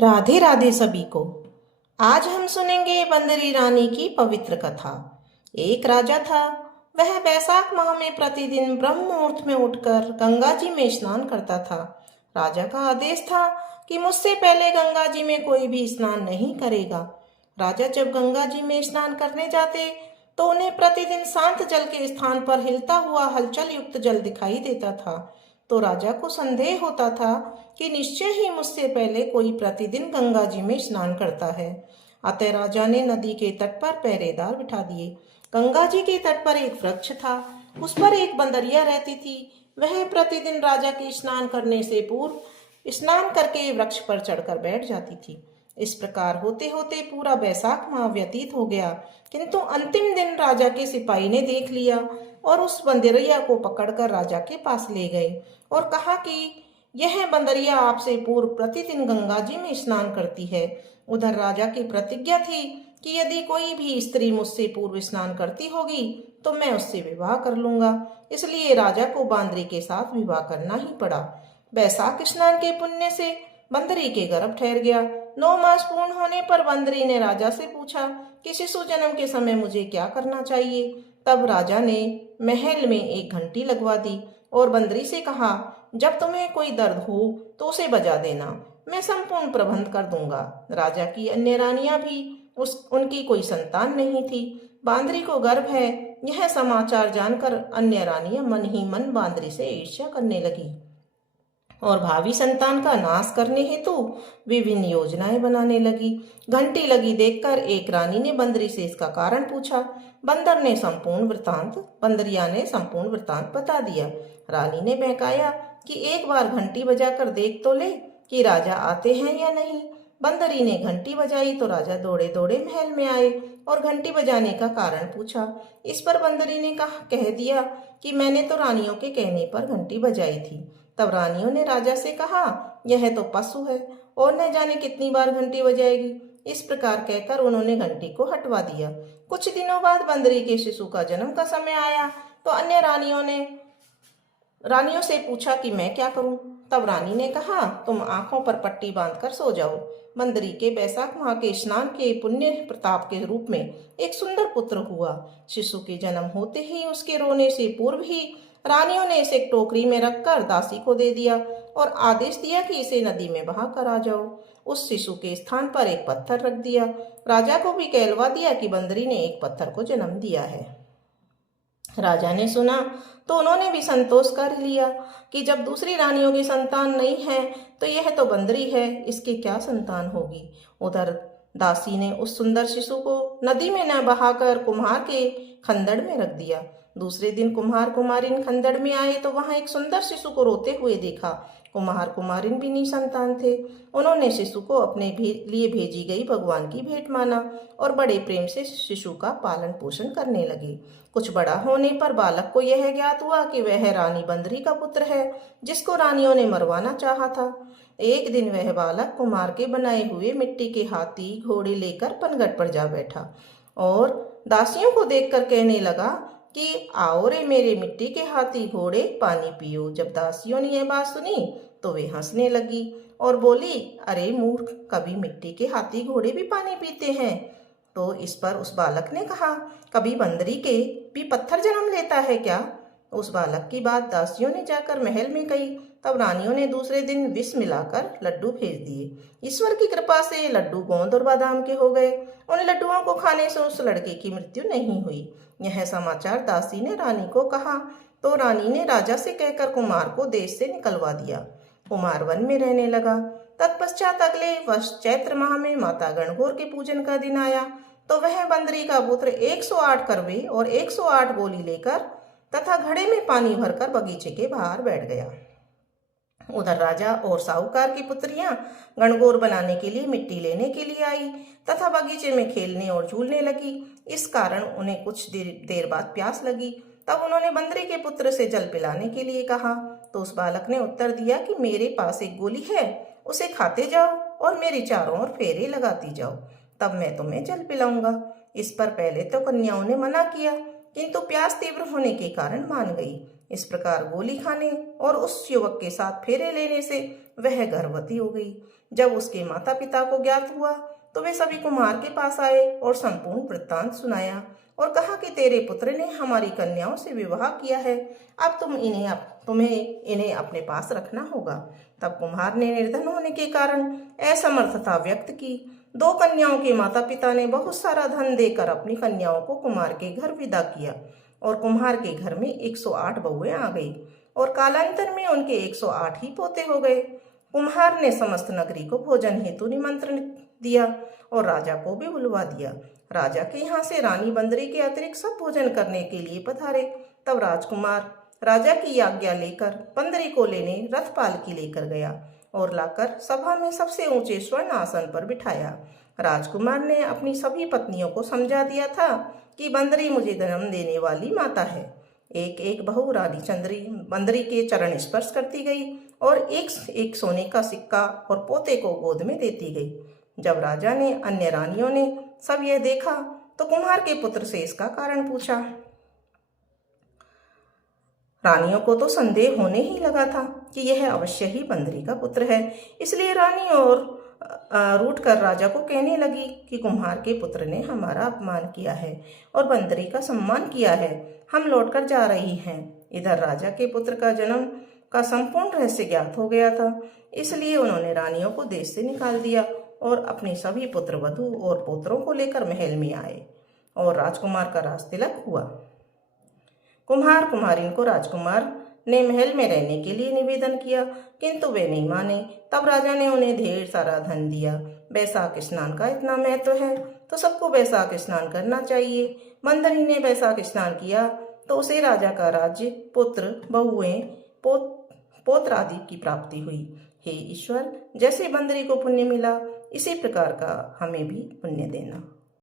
राधे राधे सभी को। आज हम सुनेंगे बंदरी रानी की पवित्र कथा। एक राजा था। वह बैसाख माह में प्रतिदिन ब्रह्म मुहूर्त में उठकर गंगा जी में स्नान करता था। राजा का आदेश था कि मुझसे पहले गंगा जी में कोई भी स्नान नहीं करेगा। राजा जब गंगा जी में स्नान करने जाते तो उन्हें प्रतिदिन शांत जल के स्थान पर हिलता हुआ हलचल युक्त जल दिखाई देता था। तो राजा को संदेह होता था कि निश्चय ही मुझसे पहले कोई प्रतिदिन गंगा जी में स्नान करता है। अतः राजा ने नदी के तट पर पहरेदार बिठा दिए। गंगा जी के तट पर एक वृक्ष था। उस पर एक बंदरिया रहती थी। वह प्रतिदिन राजा के स्नान करने से पूर्व स्नान करके वृक्ष पर चढ़कर बैठ जाती थी। इस प्रकार होते होते पूरा बैसाख माह व्यतीत हो गया, किंतु अंतिम दिन राजा के सिपाही ने देख लिया और उस बंदरिया को पकड़कर राजा के पास ले गए और कहा कि यह बंदरिया आपसे पूर्व प्रतिदिन गंगा जी में स्नान करती है। उधर राजा की प्रतिज्ञा थी कि यदि कोई भी स्त्री मुझसे पूर्व स्नान करती होगी तो मैं उससे विवाह कर लूंगा। इसलिए राजा को बांदरी के साथ विवाह करना ही पड़ा। बैसाख स्नान के पुण्य से बंदरी के गर्भ ठहर गया। 9 मास पूर्ण होने पर बंदरी ने राजा से पूछा कि शिशु जन्म के समय मुझे क्या करना चाहिए। तब राजा ने महल में एक घंटी लगवा दी और बंदरी से कहा, जब तुम्हें कोई दर्द हो तो उसे बजा देना, मैं संपूर्ण प्रबंध कर दूंगा। राजा की अन्य रानियां भी उनकी कोई संतान नहीं थी। बांदरी को गर्भ है, यह समाचार जानकर अन्य रानियां मन ही मन बांदरी से ईर्ष्या करने लगी और भावी संतान का नाश करने हेतु विभिन्न योजनाएं बनाने लगी। घंटी लगी देखकर एक रानी ने बंदरी से इसका कारण पूछा। बंदरिया ने संपूर्ण वृतांत बता दिया। रानी ने बहकाया कि एक बार घंटी बजाकर देख तो ले कि राजा आते हैं या नहीं। बंदरी ने घंटी बजाई तो राजा दौड़े दौड़े महल में आए और घंटी बजाने का कारण पूछा। इस पर बंदरी ने कह दिया कि मैंने तो रानियों के कहने पर घंटी बजाई थी। तब रानियों ने राजा से कहा, यह तो पशु है और न जाने कितनी बार घंटी बजाएगी। इस प्रकार कहकर उन्होंने घंटी को हटवा दिया। कुछ दिनों बाद बंदरी के शिशु का जन्म का समय आया तो अन्य रानियों से पूछा कि मैं क्या करूं। तब रानी ने कहा, तुम आंखों पर पट्टी बांधकर सो जाओ। बंदरी के बैसाख माह के स्नान के पुण्य प्रताप के रूप में एक सुंदर पुत्र हुआ। शिशु के जन्म होते ही उसके रोने से पूर्व ही रानियों ने इसे एक टोकरी में रखकर दासी को दे दिया और आदेश दिया कि इसे नदी में बहा कर आ जाओ। उस शिशु के स्थान पर एक पत्थर रख दिया। राजा को भी कहलवा दिया कि बंदरी ने एक पत्थर को जन्म दिया है। राजा ने सुना तो उन्होंने भी संतोष कर लिया कि जब दूसरी रानियों की संतान नहीं है तो यह तो बंदरी है, इसकी क्या संतान होगी। उधर दासी ने उस सुंदर शिशु को नदी में न बहाकर कुम्हार के खंदड़ में रख दिया। दूसरे दिन कुम्हार कुमारिन खंदड़ में आए तो वहां एक सुंदर शिशु को रोते हुए देखा। कुम्हार कुमारिन भी निसंतान थे। उन्होंने शिशु को अपने लिए भेजी गई भगवान की भेंट माना और बड़े प्रेम से शिशु का पालन पोषण करने लगे। कुछ बड़ा होने पर बालक को यह ज्ञात हुआ कि वह रानी बंदरी का पुत्र है, जिसको रानियों ने मरवाना चाहा था। एक दिन वह बालक कुम्हार के बनाए हुए मिट्टी के हाथी घोड़े लेकर पनघट पर जा बैठा और दासियों को देखकर कहने लगा कि आओ रे मेरे मिट्टी के हाथी घोड़े, पानी पियो। जब दासियों ने यह बात सुनी तो वे हंसने लगी और बोली, अरे मूर्ख, कभी मिट्टी के हाथी घोड़े भी पानी पीते हैं। तो इस पर उस बालक ने कहा, कभी बंदरी के भी पत्थर जन्म लेता है क्या। उस बालक की बात दासियों ने जाकर महल में कही। तब रानियों ने दूसरे दिन विष मिलाकर लड्डू भेज दिए। ईश्वर की कृपा से लड्डू गोंद और बादाम के हो गए। उन लड्डुओं को खाने से उस लड़के की मृत्यु नहीं हुई। यह समाचार दासी ने रानी को कहा तो रानी ने राजा से कहकर कुमार को देश से निकलवा दिया। कुमार वन में रहने लगा। तत्पश्चात अगले वर्ष चैत्र माह में माता गणगौर के पूजन का दिन आया तो वह बंदरी का पुत्र 108 करवे और 108 गोली लेकर तथा घड़े में पानी भरकर बगीचे के बाहर बैठ गया। उधर राजा और साहूकार की पुत्रियां गणगौर बनाने के लिए मिट्टी लेने के लिए आई तथा बगीचे में खेलने और झूलने लगी। इस कारण उन्हें कुछ देर बाद प्यास लगी। तब उन्होंने बंदरी के पुत्र से जल पिलाने के लिए कहा तो उस बालक ने उत्तर दिया कि मेरे पास एक गोली है, उसे खाते जाओ और मेरे चारों ओर फेरे लगाती जाओ, तब मैं तुम्हें जल पिलाऊंगा। इस पर पहले तो कन्याओं ने मना किया, किंतु प्यास तीव्र होने के कारण मान गई। इस प्रकार गोली खाने और उस युवक के साथ फेरे लेने से वह गर्भवती हो गई। जब उसके माता पिता को ज्ञात हुआ तो वे सभी कुम्हार के पास आए और संपूर्ण वृत्तांत सुनाया और कहा कि तेरे पुत्र ने हमारी कन्याओं से विवाह किया है, अब तुम्हें इन्हें अपने पास रखना होगा। तब कुम्हार ने निर्धन होने के कारण असमर्थता व्यक्त की। दो कन्याओं के माता पिता ने बहुत सारा धन देकर अपनी कन्याओं को कुम्हार के घर विदा किया और कुम्हार के घर में 108 बहुएं आ गई और कालांतर में उनके 108 ही पोते हो गए। कुम्हार ने समस्त नगरी को भोजन हेतु निमंत्रण दिया और राजा को भी बुलवा दिया। राजा के यहाँ से रानी बंदरी के अतिरिक्त सब भोजन करने के लिए पधारे। तब राजकुमार राजा की आज्ञा लेकर बंदरी को लेने रथ पालकी लेकर गया और लाकर सभा में सबसे ऊंचे स्वर्ण आसन पर बिठाया। राजकुमार ने अपनी सभी पत्नियों को समझा दिया था कि बंदरी मुझे जन्म देने वाली माता है। एक एक बहू रानी बंदरी के चरण स्पर्श करती गई और एक एक सोने का सिक्का और पोते को गोद में देती गई। जब राजा ने अन्य रानियों ने सब यह देखा तो कुम्हार के पुत्र से इसका कारण पूछा। रानियों को तो संदेह होने ही लगा था कि यह अवश्य ही बंदरी का पुत्र है, इसलिए रानी और रूठ कर राजा को कहने लगी कि कुम्हार के पुत्र ने हमारा अपमान किया है और बंदरी का सम्मान किया है, हम लौटकर जा रही हैं। इधर राजा के पुत्र का जन्म का संपूर्ण रहस्य ज्ञात हो गया था, इसलिए उन्होंने रानियों को देश से निकाल दिया और अपने सभी पुत्र वधू और पुत्रों को लेकर महल में आए और राजकुमार का राज तिलक हुआ। कुम्हार कुम्हारिन को राजकुमार ने महल में रहने के लिए निवेदन किया, किंतु वे नहीं माने। तब राजा ने उन्हें ढेर सारा धन दिया। बैसाख स्नान का इतना महत्व है तो सबको बैसाख स्नान करना चाहिए। बंदरी ने बैसाख स्नान किया तो उसे राजा का राज्य, पुत्र, बहुएं, पौत्र आदि की प्राप्ति हुई। हे ईश्वर, जैसे बंदरी को पुण्य मिला इसी प्रकार का हमें भी पुण्य देना।